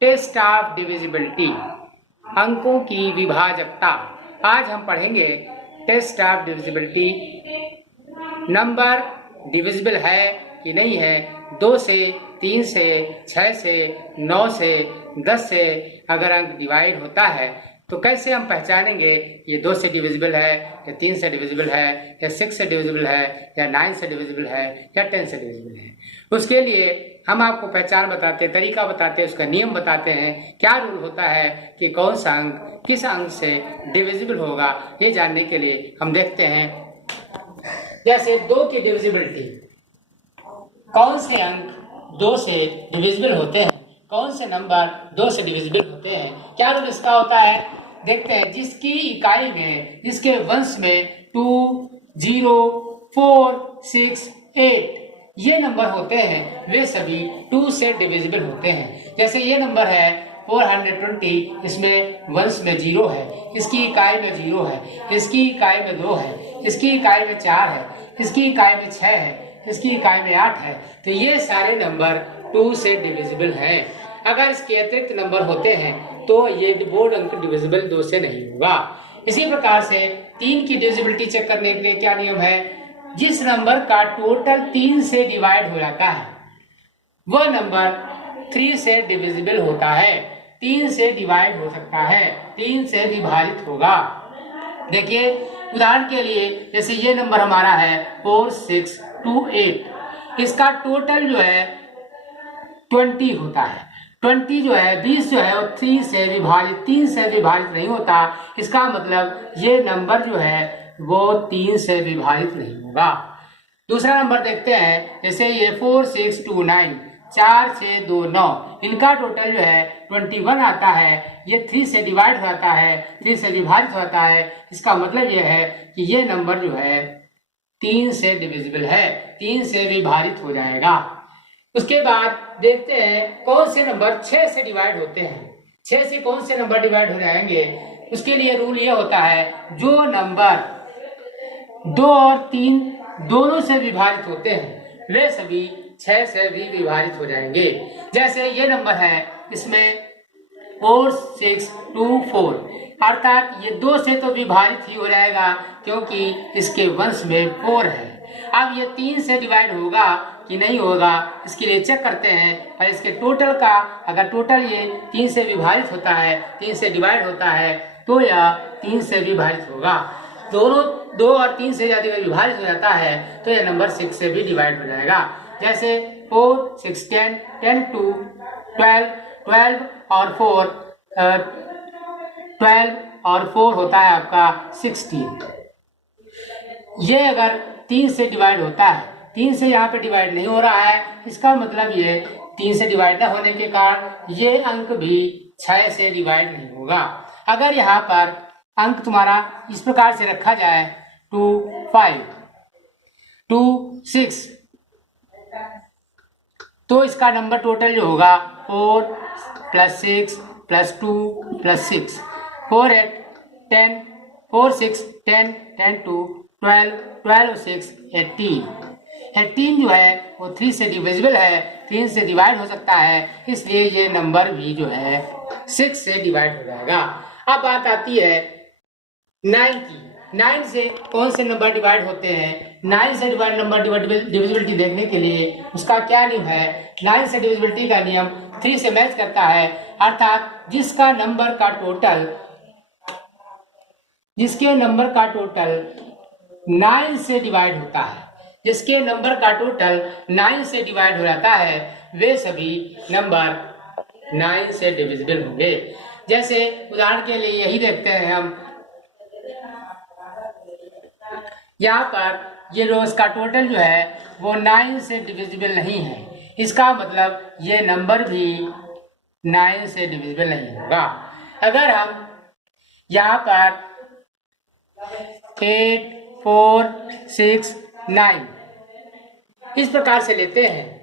Test of divisibility, अंकों की विभाजकता। आज हम पढ़ेंगे test of divisibility. Number divisible है कि नहीं है, 2 से, 3 से, 6 से, 9 से, 10 से अगर अंक डिवाइड होता है तो कैसे हम पहचानेंगे ये 2 से डिविजिबल है या 3 से डिविजिबल है या 6 से डिविजिबल है या 9 से डिविजिबल है या 10 से डिविजिबल है। उसके लिए हम आपको पहचान बताते हैं, तरीका बताते हैं, उसका नियम बताते हैं, क्या रूल होता है कि कौन सा अंक किस अंक से डिविजिबल होगा। ये जानने के लिए हम देखते हैं, जैसे 2 की डिविजिबिलिटी, कौन से अंक 2 से डिविजिबल होते हैं, कौन से नंबर 2 से डिविजिबल होते हैं, क्या रूल इसका होता है। देखते हैं, जिसकी इकाई में, जिसके वंश में 2, 0, 4, 6, 8 ये नंबर होते हैं वे सभी 2 से डिविजिबल होते हैं। जैसे ये नंबर है 420, इसमें वंश में 0 है, इसकी इकाई में 0 है, इसकी इकाई में 2 है, इसकी इकाई में 4 है, इसकी इकाई में 6 है, इसकी इकाई में 8 है। तो ये सारे नंबर 2 से डिविजिबल हैं। अगर इसके अतिरिक्त नंबर होते हैं तो ये बोर्ड अंक डिविजिबल 2 से नहीं होगा। इसी प्रकार से 3 की डिविजिबिलिटी चेक करने के लिए क्या नियम है, जिस नंबर का टोटल 3 से डिवाइड हो जाता है वह नंबर 3 से डिविजिबल होता है, 3 से डिवाइड हो सकता है, 3 से विभाजित होगा। देखिए उदाहरण के लिए, जैसे ये नंबर हमारा है 4628, इसका टोटल जो है 20 होता है। 20 जो है 20 जो है वो 3 से विभाजित नहीं होता। इसका मतलब ये नंबर जो है वो 3 से विभाजित नहीं होगा। दूसरा नंबर देखते हैं, जैसे ये 4629, 4 6 2 9, इनका टोटल जो है 21 आता है। ये 3 से डिवाइड हो जाता है, 3 से विभाजित होता है। इसका मतलब ये है कि ये नंबर जो है 3 से डिविजिबल है, 3 से विभाजित हो जाएगा। उसके बाद देखते हैं कौन से नंबर 6 से डिवाइड होते हैं। 6 से कौन से नंबर डिवाइड हो जाएंगे, उसके लिए रूल ये होता है, जो नंबर 2 और 3 दोनों से विभाजित होते हैं वे सभी 6 से भी विभाजित हो जाएंगे। जैसे ये नंबर है, इसमें 4624, अर्थात ये 2 से तो विभाजित ही हो जाएगा क्योंकि इसके वंश में 4 है। अब ये 3 से डिवाइड होगा कि नहीं होगा, इसके लिए चेक करते हैं। और इसके टोटल का, अगर टोटल ये 3 से विभाजित होता है, 3 से डिवाइड होता है तो यह 3 से विभाजित होगा। दोनों 2 और 3 से ज्यादा विभाजित हो जाता है तो यह नंबर 6 से भी डिवाइड हो जाएगा। जैसे 4 6 10, 10 2 12, 12 और 4 12 और 4 होता है आपका 16। ये अगर 3 से डिवाइड होता है, 3 से यहाँ पे डिवाइड नहीं हो रहा है, इसका मतलब ये 3 से डिवाइड न होने के कारण ये अंक भी 6 से डिवाइड नहीं होगा। अगर यहाँ पर अंक तुम्हारा इस प्रकार से रखा जाए 2 5 2 6, तो इसका नंबर टोटल जो होगा 4 + 6 + 2 + 6, 4 8 10, 4 6 10, 10 2 12, 12 6 18। 18 जो है वो 3 से डिविजिबल है, 3 से डिवाइड हो सकता है, इसलिए ये नंबर भी जो है 6 से डिवाइड हो जाएगा। अब बात आती है 9 की। 9 से कौन से नंबर डिवाइड होते हैं, 9 से नंबर डिविजिबिलिटी देखने के लिए उसका क्या नियम है। 9 से डिविजिबिलिटी का नियम 3 से मैच करता है, अर्थात जिसके नंबर का टोटल 9 से डिवाइड होता है, जिसके नंबर का टोटल 9 से डिवाइड हो जाता है वे सभी नंबर 9 से डिविजिबल होंगे। जैसे उदाहरण के लिए यही देखते हैं हम, यहाँ पर ये रोज का टोटल जो है वो 9 से डिविजिबल नहीं है, इसका मतलब ये नंबर भी 9 से डिविजिबल नहीं होगा। अगर हम यहाँ पर 8 4 6 9 इस प्रकार से लेते हैं,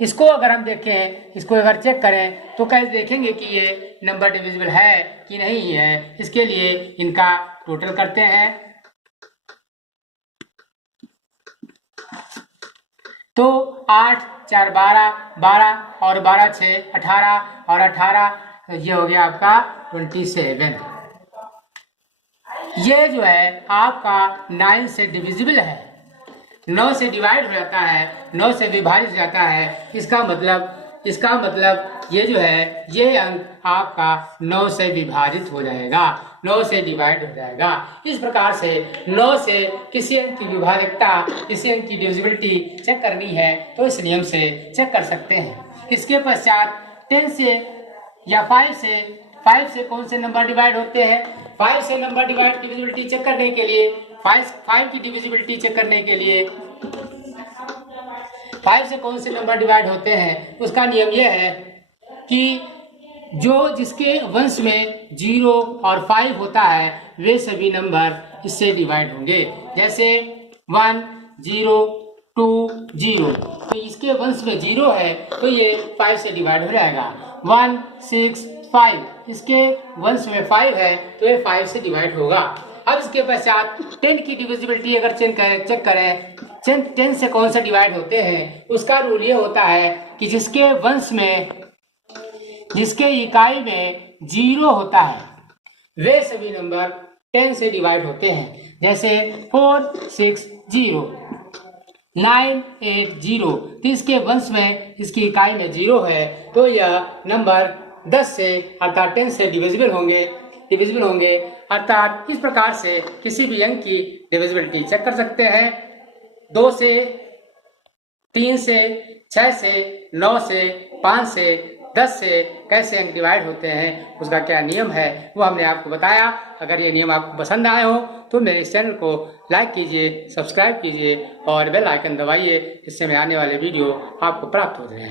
इसको अगर हम देखें, इसको अगर चेक करें तो कैसे देखेंगे कि ये नंबर डिविजिबल है कि नहीं है। इसके लिए इनका टोटल करते हैं। तो 8 4 12, 12 और 12 6 18 और 18 ये हो गया आपका 27। ये जो है आपका 9 से डिविजिबल है, 9 से डिवाइड हो जाता है, 9 से विभाजित हो जाता है। इसका मतलब ये जो है ये अंक आपका 9 से विभाजित हो जाएगा, 9 से डिवाइड हो जाएगा। इस प्रकार से 9 से किसी अंक की विभाजकता, किसी अंक की डिविजिबिलिटी चेक करनी है तो इस नियम से चेक कर सकते हैं। इसके पश्चात 10 से या 5 से कौन से नंबर डिवाइड होते हैं? 5 से नंबर डिवाइड डिविजिबिलिटी चेक करने के लिए, 5 की डिविजिबिलिटी चेक करने के लिए 5 से कौन से नंबर डिवाइड होते हैं, उसका नियम यह है कि जिसके वंश में 0 और 5 होता है वे सभी नंबर इससे डिवाइड होंगे। जैसे 1 0 2 0, तो इसके वंश में 0 है तो ये 5 से डिवाइड हो जाएगा। 1 6 5, इसके वंश में 5 है तो ये 5 से डिवाइड होगा। अब इसके पश्चात 10 की डिविजिबिलिटी अगर चेक करें 10 से कौन से डिवाइड होते हैं, उसका रूल ये होता है कि जिसके वंश में, जिसके इकाई में 0 होता है वे सभी नंबर 10 से डिवाइड होते हैं। जैसे 4 6 0, 9 8 0, तो इसके वंश में, इसकी इकाई में 0 है तो यह नंबर 10 से अर्थात 10 से डिविजिबल होंगे। अर्थात इस प्रकार से किसी भी अंक की डिविजिबिलिटी चेक कर सकते हैं। 2 से, 3 से, 6 से, 9 से, 5 से, 10 से कैसे अंक डिवाइड होते हैं, उसका क्या नियम है वो हमने आपको बताया। अगर ये नियम आपको पसंद आए हो तो मेरे इस चैनल को लाइक कीजिए, सब्सक्राइब कीजिए और बेल आइकन दबाइए, इससे मैं आने वाले वीडियो आपको प्राप्त होते हैं।